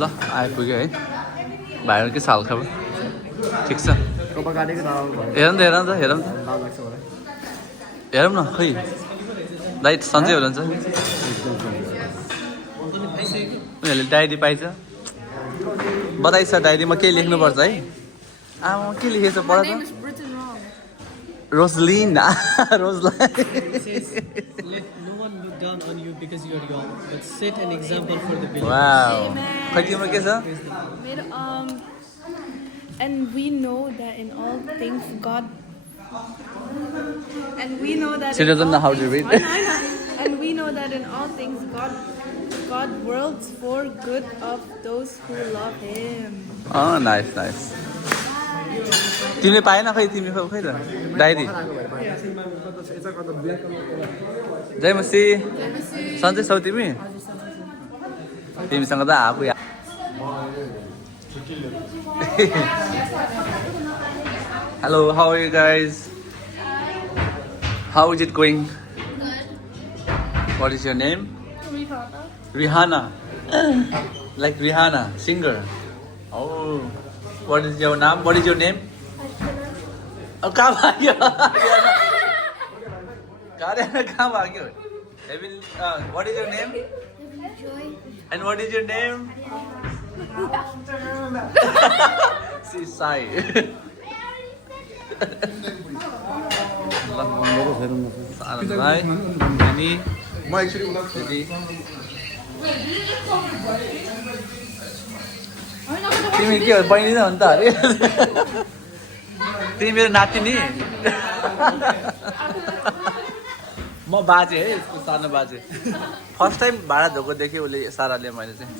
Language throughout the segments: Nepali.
ल आइपुग्यो है भाइहरू के साल खबर ठिक छ हेरौँ त हेरौँ न खै दाइ सन्चै हुनुहुन्छ उनीहरूले डायरी पाइछ बधाई छ डायरीमा केही लेख्नुपर्छ है आमा के लेखेछ पढ त Roslin रोजलाइन down on you because you are young, but set an example for the village. Wow. खै तिम्रो के छ and we know that in all things God and we know that She doesn't know how to read. and we know that in all things God works for good of those who love him. Oh, nice. तिमीले पाएन खै तिमीले खै त डायरी जय मसी सन्चै छौ तिमी तिमीसँग त आफू Hello, how are you guys? How is it going? What is your name? Rihanna. Like Rihanna, singer. Oh, what is your name? What is your name? कहाँ भाग्यो कहाँ भाग्यो What is your name? And what is your name? She's shy. Sarai, Nani, Didi. तिमी के हो बहिनी हो नि त अरे तिमी मेरो नातिनी म बाजे है यसको सानो बाजे फर्स्ट टाइम भाडा धोको देखेँ उसले साराले मैले चाहिँ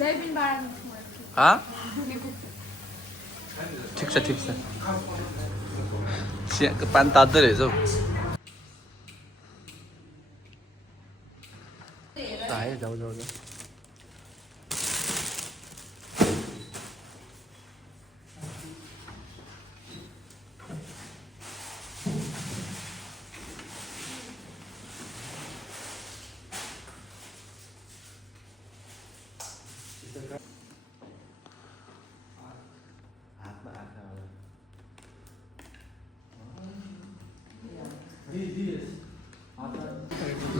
ठिक छ चियाको पानी तात्दै रहेछ हौ जाऊ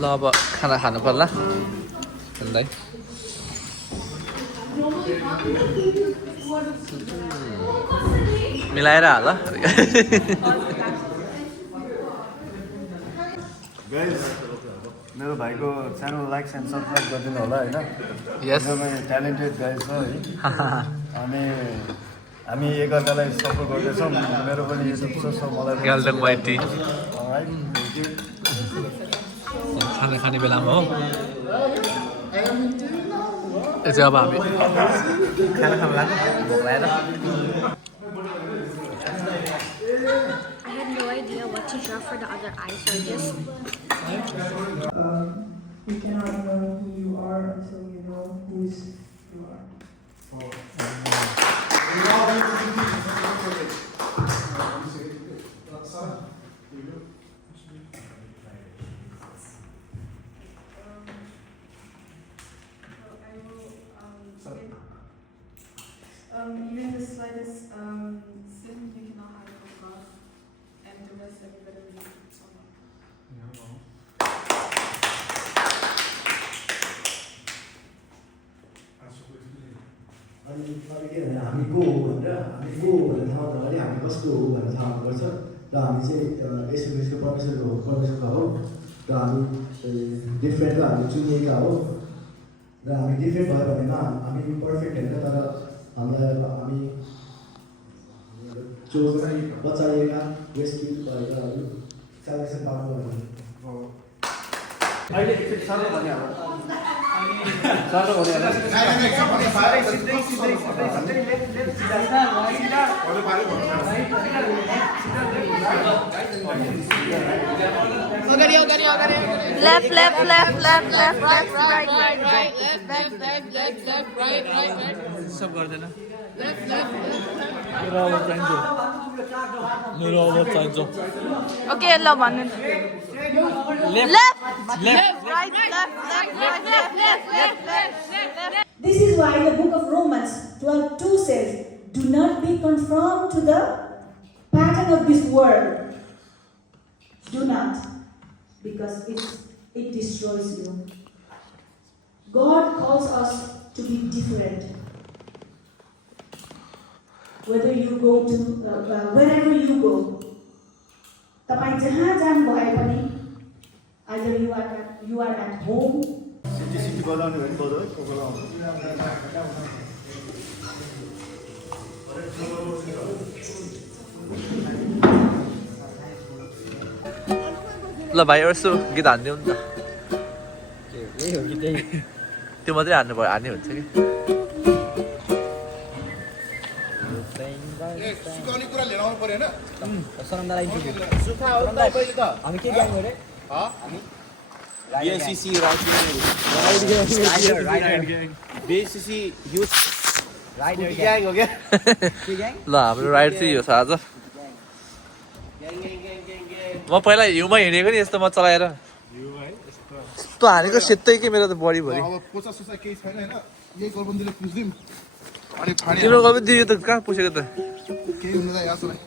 ल अब खाना खानु पर्ला भन्दै मिलाएर हाल मेरो भाइको च्यानल लाइक एन्ड सब्सक्राइब गरिदिनु होला होइन एकदमै ट्यालेन्टेड गाई छ है हामी एकअर्कालाई सपोर्ट गर्दैछौँ मेरो पनि युट्युब छ मलाई खाना खाने बेलामा हो यो चाहिँ अब हामी खाना खानु लाग्यो भोक लागेर I had no idea what to draw for the other eye, so I just... you cannot know who you are until you know whose you are. Even the slightest sin, you cannot hide from God, and the rest everybody will be someone. अनि के भने हामी को हो भनेर हामी को हो भनेर थाहा हुँदाखेरि हामी कस्तो हो भनेर थाहा हुनुपर्छ र हामी चाहिँ यसो क्रिस्टको परमेश्वरका हो र हामी डिफ्रेन्ट र हामी चुनिएका हो र हामी डिफ्रेन्ट भयो भनेमा हामी पर्फेक्ट होइन तर हामीलाई हामी चोजन बचाइएका रेस्क्यु भएका सेलेक्सन पाउनु भने अहिले एकचोटि साह्रो भने Left, right. सब गर्दैन मेरो आवाज चाहिन्छ Okay, ल भन्नु left, right, left. This is why the book of Romans 12:2 says, do not be conformed to the pattern of this world. Do not, because it destroys you. God calls us to be different. Whether you go to, wherever you go, तपाईं जहाँ जानु भए पनि, either you are at home. City बजाउने भने बजाऊ है कोकोला ल भाइ यसो गीत हान्दिउँ नि त यही हो कि त्यही त्यो मात्रै हान्नु भयो हान्ने हुन्छ कि सुकाउने कुरा लिएर आउनु पर्यो हैन सरन्दालाई सुखा हो त पहिले त हामी के ग्याङ हो रे हामी BSCC rider BSCC youth rider gang हो के के ग्याङ ल हाम्रो राइड चाहिँ यो छ आज म पहिला हिउँमा हिँडेको नि यस्तो म चलाएर यस्तो हानेको सेतै के मेरो त बडी भरि अब पोचा सोचा केही छैन हैन यही गोलबन्दीले पुस्दिम अनि फाडे तिम्रो गयो दियो त कहाँ पुसेको त केही हुँदैन यासलाई